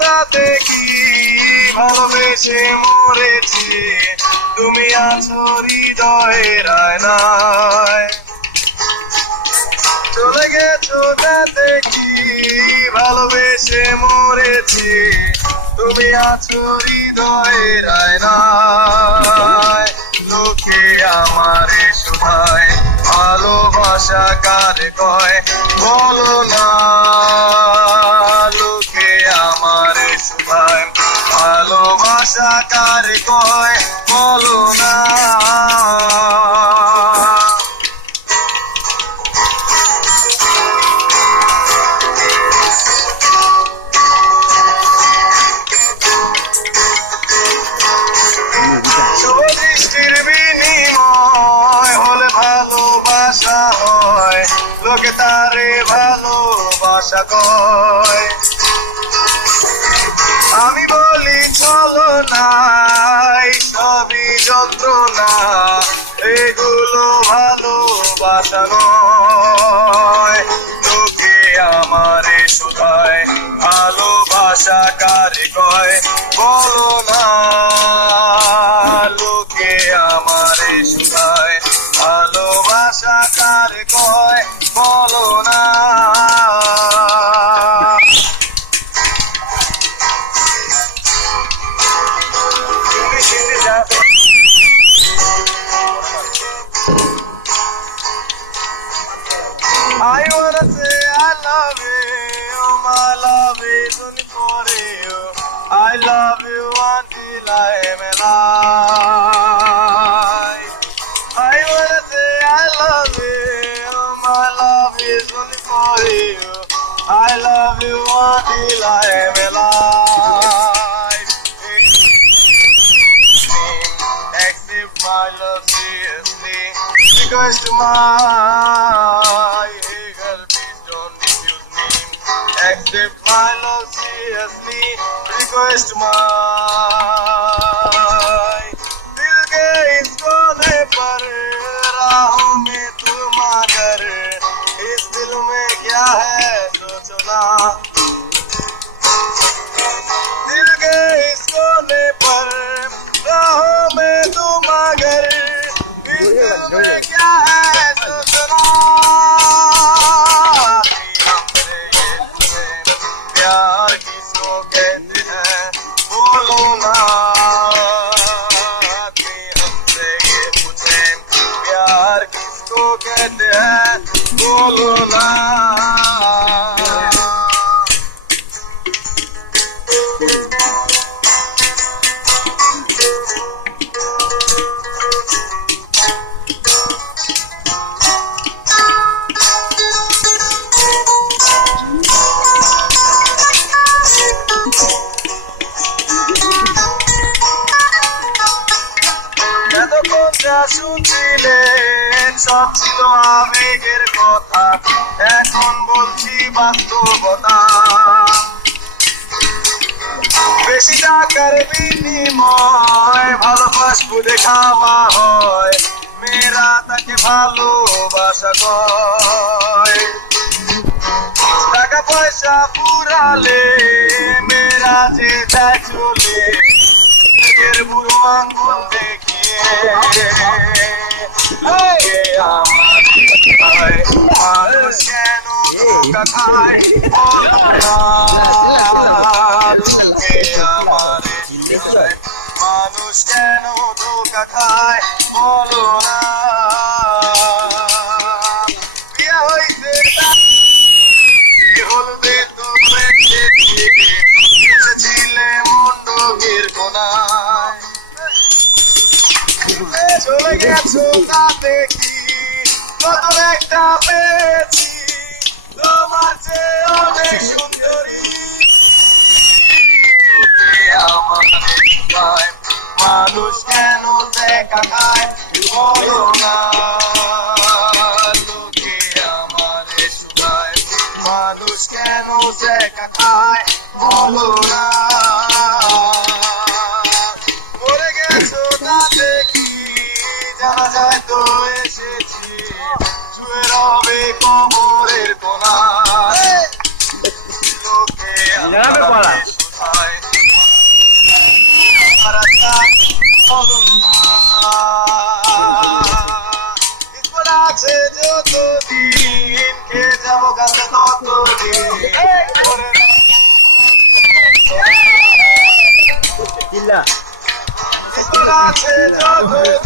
তাতে কি ভালোবেসে মরেছি, তুমি আছো হৃদয়ের আয়নায়। চলে গেছো তাতে কি ভালোবেসে মরেছি, তুমি আছো হৃদয়ের আয়নায়। লোকে আমারে শোনায় ভালোবাসা কারে কয় বলো না, লোকে আমারে শোনায় ভালোবাসা কারে কয় বলো না। দৃষ্টির বিনিময় হলে ভালোবাসা হয়, লোকে তারে ভালোবাসা কয়। আমি বলি চলো না, সবই যন্ত্রণা, এগুলো ভালোবাসা নয়। লোকে আমারে শোধায় ভালোবাসা কারে কয় বলো না, লোকে আমারে শোধায় ভালোবাসা কারে কয় বলো না। I wanna say I love you, my love is only for you. I love you until I am alive. I wanna say I love you, my love is only for you. I love you until I am alive. Accept my love seriously, because to my accept my love seriously, request my दिल के इस कोने पर राहों में तुम आकर, इस दिल में क्या है सोचो ना। दिल के इस कोने पर राहों में तुम आकर, इस दिल में क्या है सोचो ना। प्यार किसको कहते हैं बोलो ना, हमसे ये पूछे प्यार किसको कहते हैं बोलो ना। শুনছিলেন সব ছিল আবেগের কথা, এখন বলছি বাস্তবতা। বেশি টাকার বিনিময় ভালো ফাস্ট ফুডে খাওয়া হয়, মেয়েরা তাকে ভালোবাসা কয়। টাকা পয়সা ফুরালে মেয়েরা যে যায় চলে, নিজের বুড়ো আঙ্গুল দেখিয়ে। লোকে আমার ভাই, মানুষ কেন ধোঁকা খায় বলো না। লোকে আমার মানুষ কেন ধোঁকা খায় বলো না। বিয়া হইতে হলদে তুমি বুঝেছিলে মন্ডপের কোনায়, চলে গেছো তাতে কি নতুন একটা পেয়েছি, তোমার চেয়ে অনেক সুন্দরী। আমার মানুষ কেন দেখা খায় বলো না। লোকে আমারে শুকায়, মানুষ কেন দেখা খায় বলো না। মরে গেছো তাতে কি জানা যায় তো এসেছি, শুয়ে রবে কবরের কোনায়। লোকে আমারে শুকায়, আছে যতদিন খেয়ে যাবো গাছে ততদিন। আছে যতদিন